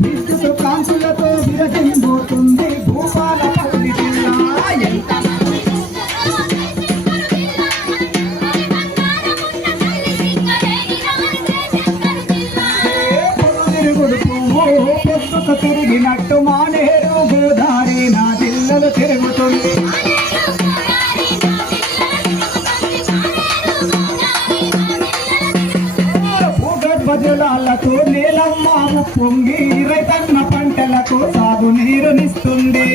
విద్యుత్ కాంతులతో విరసింబోతుంది భూపాలపల్లి పొదిలాలతో నేలమ్మా పొంగి రైతన్న పంటలకు సాగు నీరునిస్తుంది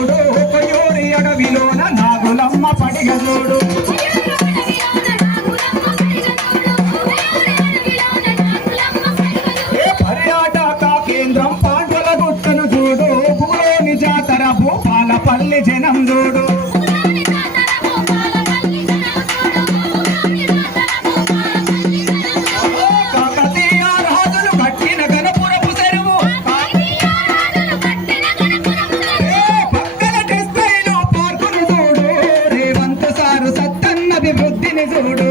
చూడు కొయ్యూరి అడవిలోన నాగులమ్మ పడిగ చూడు. పర్యాటక కేంద్రం పాండుల గుట్టను చూడు భూలోని జాతర భూపాలపల్లి జనం చూడు. నిజముడు